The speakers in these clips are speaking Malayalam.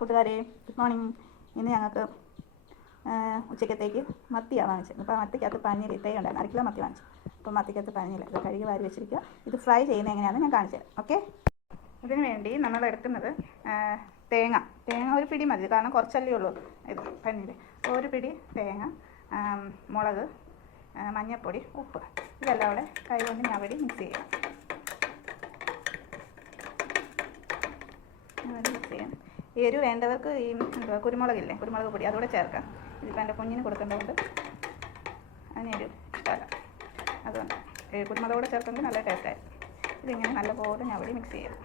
കൂട്ടുകാരെ ഗുഡ് മോർണിംഗ് ഇന്ന് ഞങ്ങൾക്ക് ഉച്ചക്കത്തേക്ക് മത്തിയാണ് വാങ്ങിച്ചത്. അപ്പോൾ മത്തിക്കകത്ത് പനീർ ഇത്തേ ഉണ്ടായിരുന്നു. അര കിലോ മത്തി വാങ്ങിച്ചു. അപ്പോൾ മത്തിക്കകത്ത് പനീർ അത് കഴുകി വാരി വെച്ചിരിക്കുക. ഇത് ഫ്രൈ ചെയ്യുന്നത് എങ്ങനെയാണെന്ന് ഞാൻ കാണിച്ചു തരാം. ഓക്കെ? ഇതിന് വേണ്ടി നമ്മൾ എടുക്കുന്നത് തേങ്ങ. തേങ്ങ ഒരു പിടി മതി. കാരണം കുറച്ചല്ലേ ഉള്ളൂ. ഇത് പനീർ ഒരു പിടി തേങ്ങ മുളക് മഞ്ഞൾപ്പൊടി ഉപ്പ്. ഇതെല്ലാം കൂടെ കൈ കൊണ്ട് ഞവടി മിക്സ് ചെയ്യാം. മിക്സ് ചെയ്യാം. എരിവ് വേണ്ടവർക്ക് ഈ എന്തുവാ കുരുമുളകില്ലേ കുരുമുളക് പൊടി അതുകൂടെ ചേർക്കാം. ഇതിപ്പോൾ എന്റെ കുഞ്ഞിന് കൊടുക്കേണ്ടതുകൊണ്ട് അതിന് എരു ഇഷ്ടമല്ല. അതുകൊണ്ട് കുരുമുളക് കൂടെ ചേർക്കുമ്പോൾ നല്ല ടേസ്റ്റായിരിക്കും ഇതിങ്ങനെ നല്ലപോലെ ഞവടി മിക്സ് ചെയ്യാം.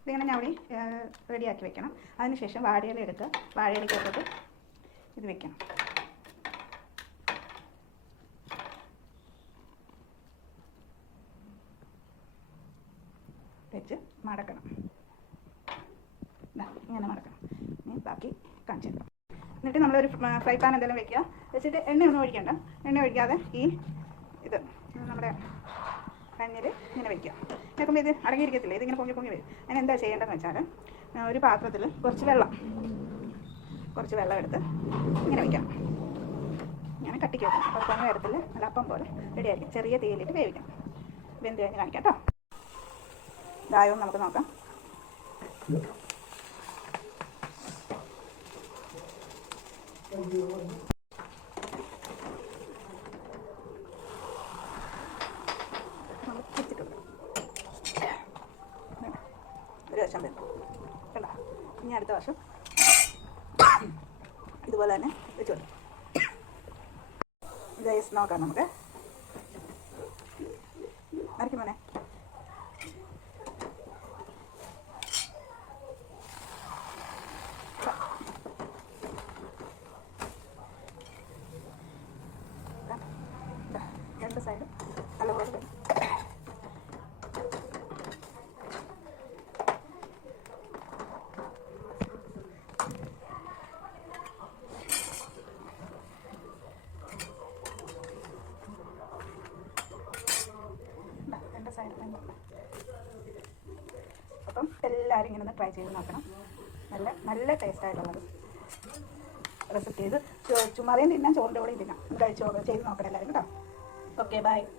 ഇതിങ്ങനെ ഞവടി റെഡിയാക്കി വെക്കണം. അതിനുശേഷം വാഴയില എടുക്കുക. വാഴയിലക്കകത്തോട്ട് ഇത് വെക്കണം. വെച്ച് മടക്കണം. ഇങ്ങനെ മടക്കണം. ഇനി ബാക്കി കാണിച്ചു തരാം. എന്നിട്ട് നമ്മളൊരു ഫ്രൈ പാൻ എന്തെങ്കിലും വെക്കുക. വെച്ചിട്ട് എണ്ണയൊന്നും ഒഴിക്കണ്ട. എണ്ണ ഒഴിക്കാതെ ഈ ഇത് നമ്മുടെ കഞ്ഞിൽ ഇങ്ങനെ വെക്കുക. വെക്കുമ്പോൾ ഇത് അടങ്ങിയിരിക്കത്തില്ല? ഇതിങ്ങനെ പൊങ്ങി പൊങ്ങി വരും. അതിന് എന്താ ചെയ്യേണ്ടതെന്ന് വെച്ചാൽ ഒരു പാത്രത്തിൽ കുറച്ച് വെള്ളം കുറച്ച് വെള്ളം എടുത്ത് ഇങ്ങനെ വയ്ക്കാം ഇങ്ങനെ കട്ടിക്ക് വെക്കണം അപ്പോൾ പൊങ്ങി വരത്തില്ല. നല്ല അപ്പം പോലെ റെഡിയായിരിക്കും ചെറിയ തീയിലിട്ട് വേവിക്കണം വെന്ത് കഴിഞ്ഞ് കാണിക്കാം കേട്ടോ. ഇതായോ നമുക്ക് നോക്കാം. ഒരു വർഷം വരും കണ്ടോ? ഇനി അടുത്ത വർഷം ഇതുപോലെ തന്നെ വെച്ചോളൂ ഗൈസ് നോക്കാം നമുക്ക്. ആയിരിക്കും മോനെ. രണ്ട് സൈഡും നല്ലപോലെ വരും അപ്പം എല്ലാവരും ഇങ്ങനെ ഒന്ന് ട്രൈ ചെയ്ത് നോക്കണം. നല്ല നല്ല ടേസ്റ്റായിട്ടുള്ളത് റെസിപ്പി ചെയ്ത് ചുമറിയും തിന്നാം ചോറിന്റെ കൂടെയും തിന്നാം കഴിച്ചോ ചെയ്ത് നോക്കണം എല്ലാവരും കേട്ടോ. Okay bye